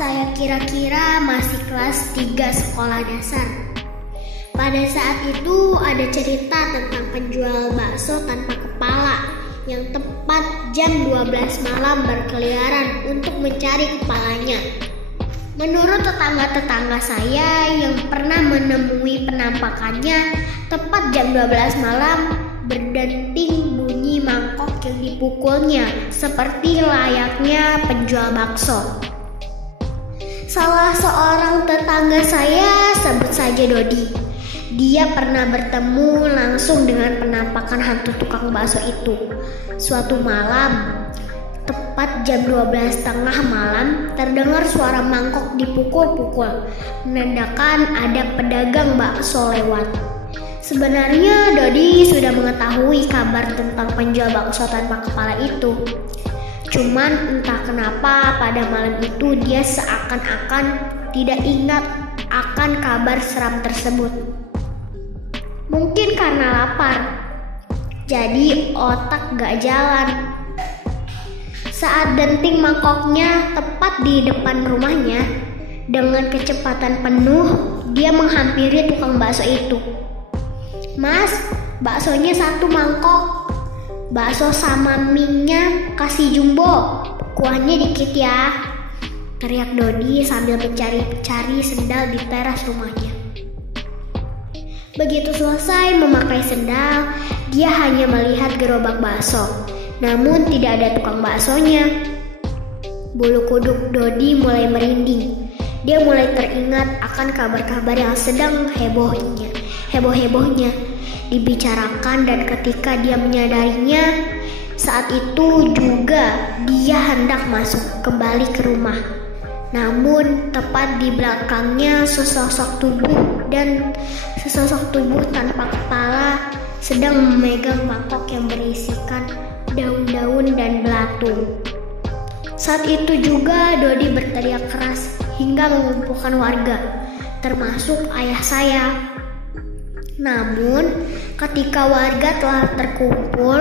saya kira-kira masih kelas 3 sekolah dasar. Pada saat itu ada cerita tentang penjual bakso tanpa kepala yang tepat jam 12 malam berkeliaran untuk mencari kepalanya. Menurut tetangga-tetangga saya yang pernah menemui penampakannya, tepat jam 12 malam berdenting bunyi mangkok yang dipukulnya seperti layaknya penjual bakso. Salah seorang tetangga saya, sebut saja Dodi, dia pernah bertemu langsung dengan penampakan hantu tukang bakso itu. Suatu malam, tepat jam 12.30 malam, terdengar suara mangkok dipukul-pukul, menandakan ada pedagang bakso lewat. Sebenarnya Dodi sudah mengetahui kabar tentang penjual bakso tanpa kepala itu. Cuman entah kenapa pada malam itu dia seakan-akan tidak ingat akan kabar seram tersebut. Mungkin karena lapar, jadi otak gak jalan. Saat denting mangkoknya tepat di depan rumahnya, dengan kecepatan penuh dia menghampiri tukang bakso itu. "Mas, baksonya 1 mangkok. Bakso sama mie-nya kasih jumbo, kuahnya dikit ya," teriak Dodi sambil mencari-cari sendal di teras rumahnya. Begitu selesai memakai sendal, dia hanya melihat gerobak bakso, namun tidak ada tukang baksonya. Bulu kuduk Dodi mulai merinding. Dia mulai teringat akan kabar-kabar yang sedang heboh-hebohnya dibicarakan, dan ketika dia menyadarinya, saat itu juga dia hendak masuk kembali ke rumah. Namun tepat di belakangnya sesosok tubuh tanpa kepala sedang memegang mangkok yang berisikan daun-daun dan belatung. Saat itu juga Dodi berteriak keras hingga mengumpulkan warga, termasuk ayah saya. Namun ketika warga telah terkumpul,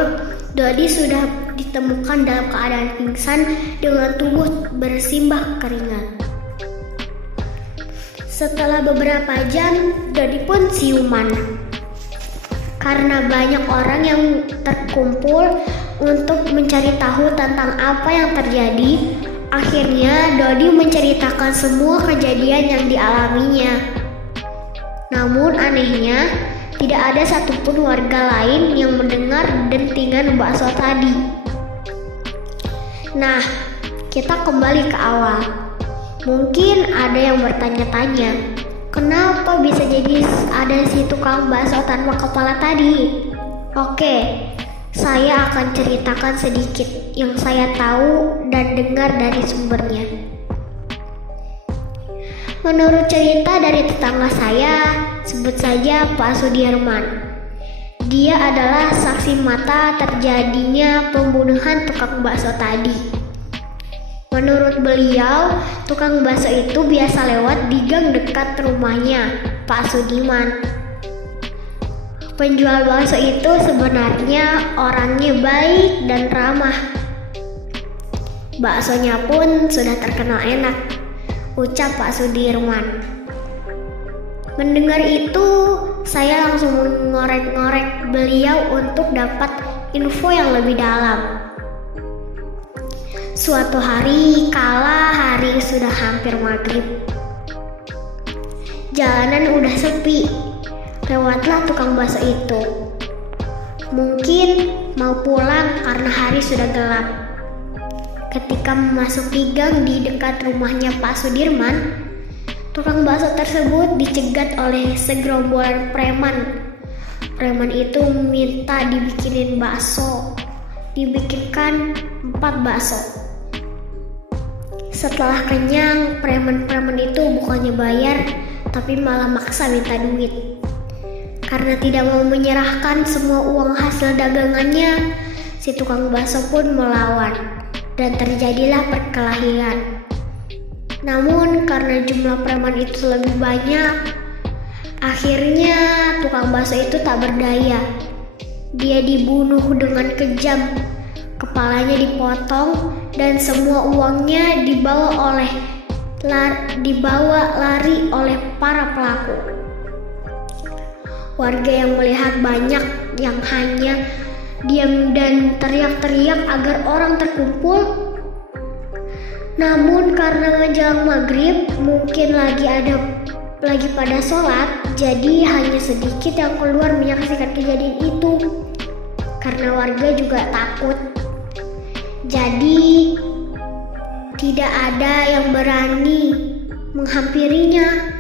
Dodi sudah ditemukan dalam keadaan pingsan dengan tubuh bersimbah keringat. Setelah beberapa jam, Dodi pun siuman. Karena banyak orang yang terkumpul untuk mencari tahu tentang apa yang terjadi, akhirnya Dodi menceritakan semua kejadian yang dialaminya. Namun anehnya, tidak ada satupun warga lain yang mendengar dentingan bakso tadi. Nah, kita kembali ke awal. Mungkin ada yang bertanya-tanya, kenapa bisa jadi ada si tukang bakso tanpa kepala tadi? Oke, saya akan ceritakan sedikit yang saya tahu dan dengar dari sumbernya. Menurut cerita dari tetangga saya, sebut saja Pak Sudirman, dia adalah saksi mata terjadinya pembunuhan tukang bakso tadi. Menurut beliau, tukang bakso itu biasa lewat di gang dekat rumahnya Pak Sudirman. Penjual bakso itu sebenarnya orangnya baik dan ramah. Baksonya pun sudah terkenal enak, ucap Pak Sudirman. Mendengar itu, saya langsung mengorek-ngorek beliau untuk dapat info yang lebih dalam. Suatu hari, kala hari sudah hampir maghrib, jalanan udah sepi. Lewatlah tukang bakso itu. Mungkin mau pulang karena hari sudah gelap. Ketika memasuki gang di dekat rumahnya Pak Sudirman, tukang bakso tersebut dicegat oleh segerombolan preman. Preman itu minta dibikinin bakso. Dibikinkan 4 bakso. Setelah kenyang, preman-preman itu bukannya bayar, tapi malah maksa minta duit. Karena tidak mau menyerahkan semua uang hasil dagangannya, si tukang bakso pun melawan, dan terjadilah perkelahian. Namun karena jumlah preman itu lebih banyak, akhirnya tukang bakso itu tak berdaya. Dia dibunuh dengan kejam, kepalanya dipotong, dan semua uangnya dibawa oleh dibawa lari oleh para pelaku. Warga yang melihat banyak yang hanya diam dan teriak-teriak agar orang terkumpul. Namun karena menjelang maghrib, mungkin lagi pada sholat, jadi hanya sedikit yang keluar menyaksikan kejadian itu. Karena warga juga takut, jadi tidak ada yang berani menghampirinya.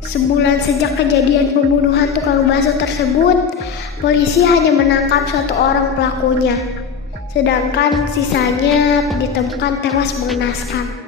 Sebulan sejak kejadian pembunuhan tukang bakso tersebut, polisi hanya menangkap 1 orang pelakunya, sedangkan sisanya ditemukan tewas mengenaskan.